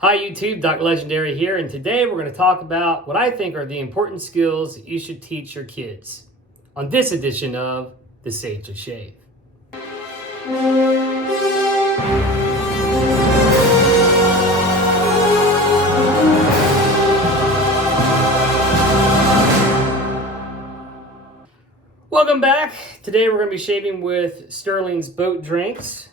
Hi YouTube, Dr. Legendary here, and today we're going to talk about what I think are the important skills that you should teach your kids on this edition of The Sage to Shave. Welcome back. Today we're going to be shaving with Sterling's Boat Drinks.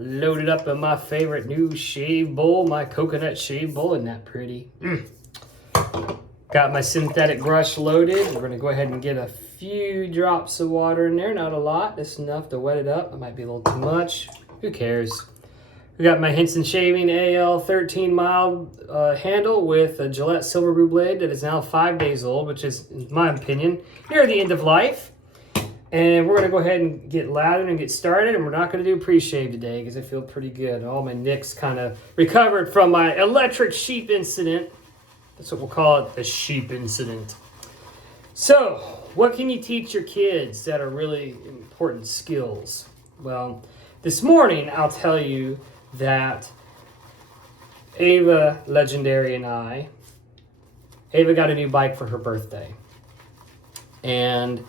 Loaded up in my favorite new shave bowl, my coconut shave bowl. Isn't that pretty? Got my synthetic brush loaded. We're going to go ahead and get a few drops of water in there. Not a lot. Just enough to wet it up. It might be a little too much. Who cares? We got my Henson Shaving AL 13 mile handle with a Gilette SilverBlue blade that is now 5 days old, which is, in my opinion, near the end of life. And we're going to go ahead and get lathered and get started. And we're not going to do pre-shave today because I feel pretty good. All my nicks kind of recovered from my electric sheep incident. That's what we'll call it, a sheep incident. So, what can you teach your kids that are really important skills? Well, this morning I'll tell you that Ava Legendary and Ava got a new bike for her birthday. And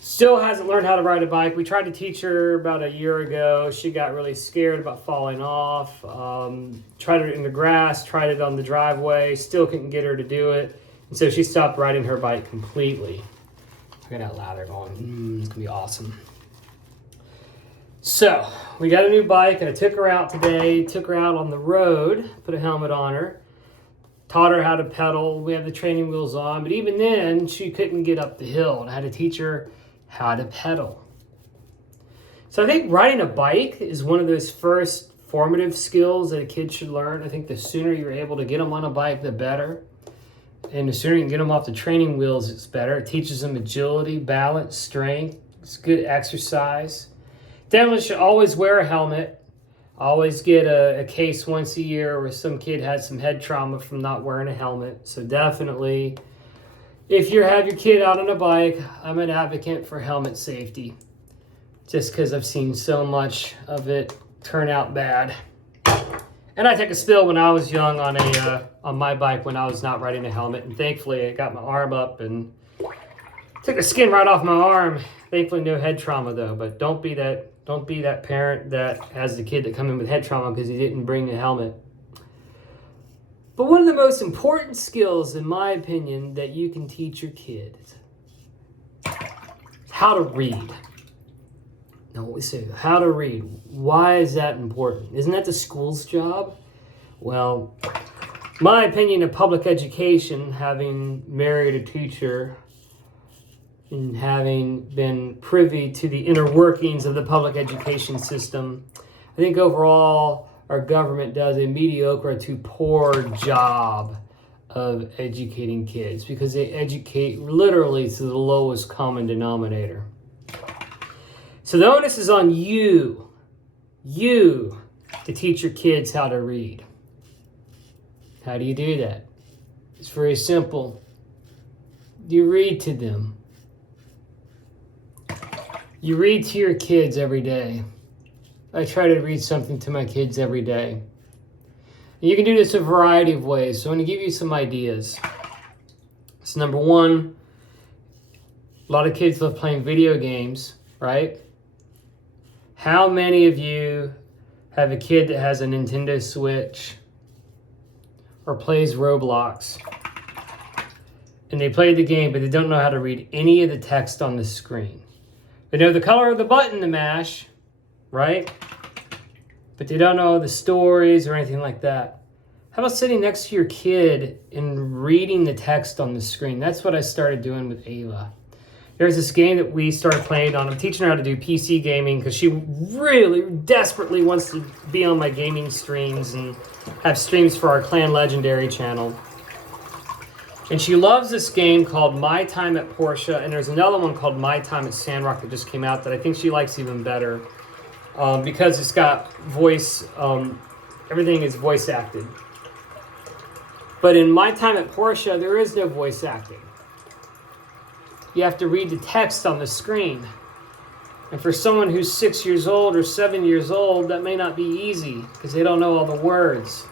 still hasn't learned how to ride a bike. We tried to teach her about a year ago. She got really scared about falling off. Tried it in the grass, tried it on the driveway, still couldn't get her to do it. And so she stopped riding her bike completely. I got that lather going. It's gonna be awesome. So, we got a new bike and I took her out today, took her out on the road, put a helmet on her, taught her how to pedal. We have the training wheels on, but even then she couldn't get up the hill and I had to teach her how to pedal. So I think riding a bike is one of those first formative skills that a kid should learn. I think the sooner you're able to get them on a bike, the better. And the sooner you can get them off the training wheels, it's better. It teaches them agility, balance, strength. It's good exercise. Definitely should always wear a helmet. Always get a case once a year where some kid had some head trauma from not wearing a helmet. So definitely, if you have your kid out on a bike, I'm an advocate for helmet safety. Just because I've seen so much of it turn out bad. And I took a spill when I was young on my bike when I was not riding a helmet. And thankfully I got my arm up and took the skin right off my arm. Thankfully no head trauma though. But don't be that parent that has the kid that come in with head trauma because he didn't bring a helmet. But one of the most important skills, in my opinion, that you can teach your kids is how to read. Now, what we say, how to read. Why is that important? Isn't that the school's job? Well, my opinion of public education, having married a teacher and having been privy to the inner workings of the public education system, I think overall our government does a mediocre to poor job of educating kids because they educate literally to the lowest common denominator. So the onus is on you to teach your kids how to read. How do you do that? It's very simple. You read to them. You read to your kids every day. I try to read something to my kids every day. And you can do this a variety of ways. So I'm going to give you some ideas. So number one, a lot of kids love playing video games, right? How many of you have a kid that has a Nintendo Switch or plays Roblox and they play the game but they don't know how to read any of the text on the screen? They know the color of the button to mash, right? But they don't know the stories or anything like that. How about sitting next to your kid and reading the text on the screen? That's what I started doing with Ava. There's this game that we started playing on. I'm teaching her how to do PC gaming because she really desperately wants to be on my gaming streams and have streams for our Clan Legendary channel. And she loves this game called My Time at Porsche, and there's another one called My Time at Sandrock that just came out that I think she likes even better because it's got voice, everything is voice acted. But in My Time at Porsche, there is no voice acting. You have to read the text on the screen. And for someone who's 6 years old or 7 years old, that may not be easy because they don't know all the words.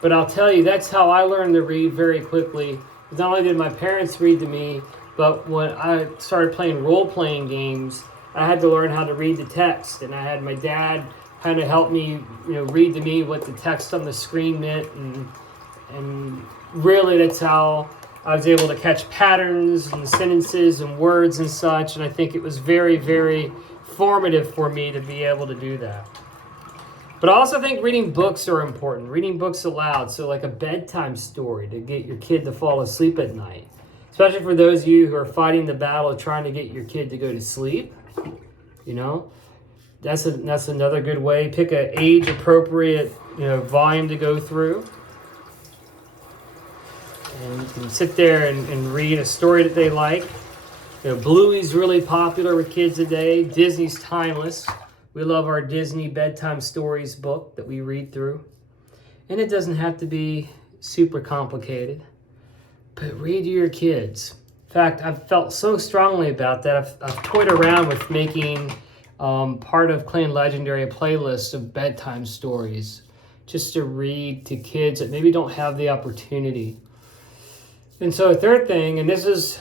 But I'll tell you, that's how I learned to read very quickly. Not only did my parents read to me, but when I started playing role-playing games, I had to learn how to read the text. And I had my dad kind of help me, read to me what the text on the screen meant. And really, that's how I was able to catch patterns and sentences and words and such. And I think it was very, very formative for me to be able to do that. But I also think reading books are important. Reading books aloud. So like a bedtime story to get your kid to fall asleep at night. Especially for those of you who are fighting the battle of trying to get your kid to go to sleep. That's another good way. Pick an age-appropriate volume to go through. And you can sit there and read a story that they like. Bluey's really popular with kids today. Disney's timeless. We love our Disney bedtime stories book that we read through. And it doesn't have to be super complicated. But read to your kids. In fact, I've felt so strongly about that. I've toyed around with making part of Clan Legendary a playlist of bedtime stories just to read to kids that maybe don't have the opportunity. And so a third thing, and this is,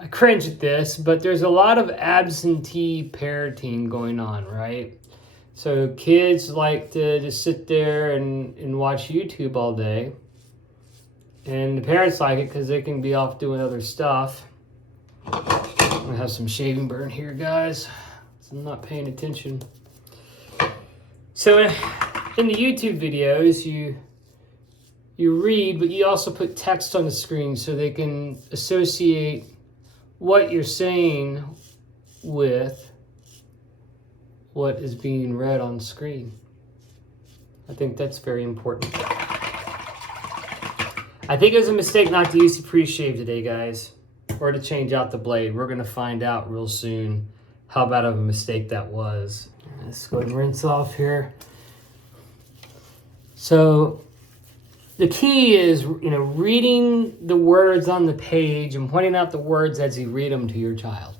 I cringe at this, but there's a lot of absentee parenting going on, right? So kids like to just sit there and watch YouTube all day. And the parents like it because they can be off doing other stuff. I'm going to have some shaving burn here, guys. I'm not paying attention. So in the YouTube videos, you read, but you also put text on the screen so they can associate what you're saying with what is being read on screen. I think that's very important. I think it was a mistake not to use the pre-shave today, guys, or to change out the blade. We're going to find out real soon how bad of a mistake that was. Let's go ahead and rinse off here. So the key is, reading the words on the page and pointing out the words as you read them to your child.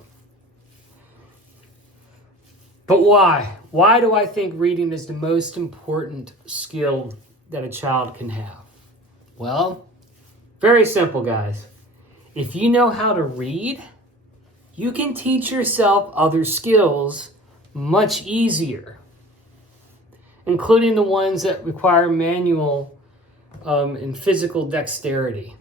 But why? Why do I think reading is the most important skill that a child can have? Well, very simple, guys. If you know how to read, you can teach yourself other skills much easier, including the ones that require manual and physical dexterity,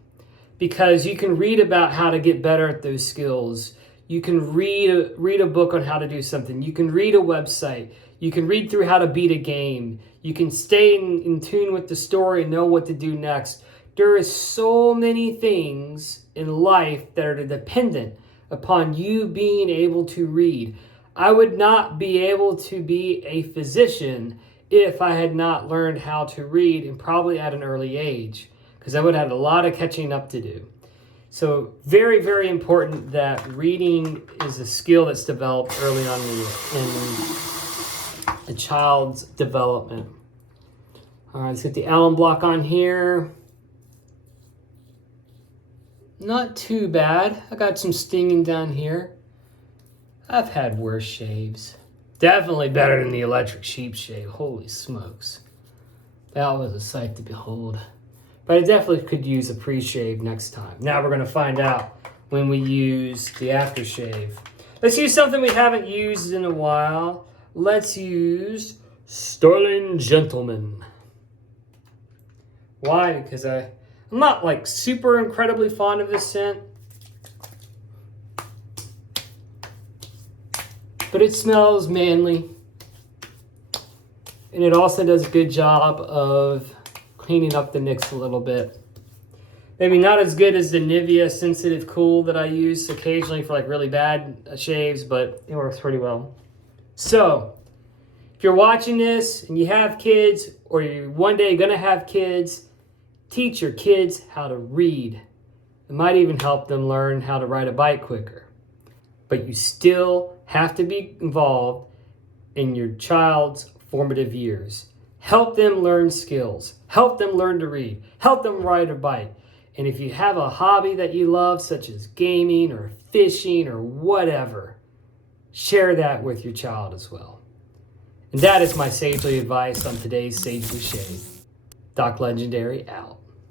because you can read about how to get better at those skills. You can read a book on how to do something. You can read a website. You can read through how to beat a game. You can stay in tune with the story and know what to do next. There is so many things in life that are dependent upon you being able to read. I would not be able to be a physician if I had not learned how to read, and probably at an early age, because I would have had a lot of catching up to do. So very, very important that reading is a skill that's developed early on in a child's development. All right, let's get the Allen block on here. Not too bad. I got some stinging down here. I've had worse shaves. Definitely better than the electric sheep shave. Holy smokes. That was a sight to behold. But I definitely could use a pre-shave next time. Now we're going to find out when we use the aftershave. Let's use something we haven't used in a while. Let's use Sterling Gentleman. Why? Because I'm not like super incredibly fond of this scent. But it smells manly. And it also does a good job of cleaning up the nicks a little bit. Maybe not as good as the Nivea Sensitive Cool that I use occasionally for like really bad shaves, but it works pretty well. So, if you're watching this and you have kids, or you're one day gonna have kids, teach your kids how to read. It might even help them learn how to ride a bike quicker. But you still have to be involved in your child's formative years. Help them learn skills. Help them learn to read. Help them ride a bike. And if you have a hobby that you love, such as gaming or fishing or whatever, share that with your child as well. And that is my sagely advice on today's Sagely Shave. Doc Legendary out.